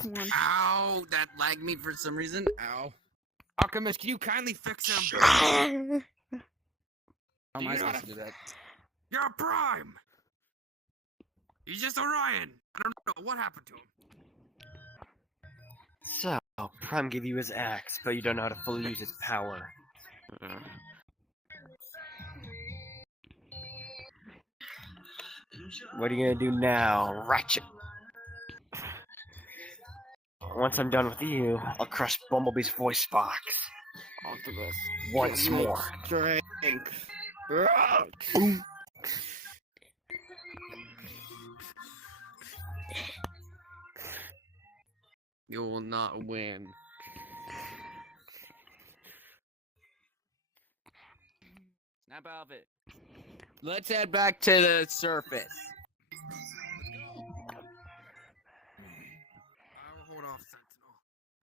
Come on. Ow! That lagged me for some reason. Ow. Alchemist, can you kindly fix him? Oh, How am I supposed to do that? You're Prime! He's just Orion! I don't know what happened to him. So, Prime gave you his axe, but you don't know how to fully use his power. What are you gonna do now, Ratchet? Once I'm done with you, I'll crush Bumblebee's voice box. Optimus. Once give me more. Strength. Boom. You will not win. Snap out of it. Let's head back to the surface. Let's go. I will hold off sentiment.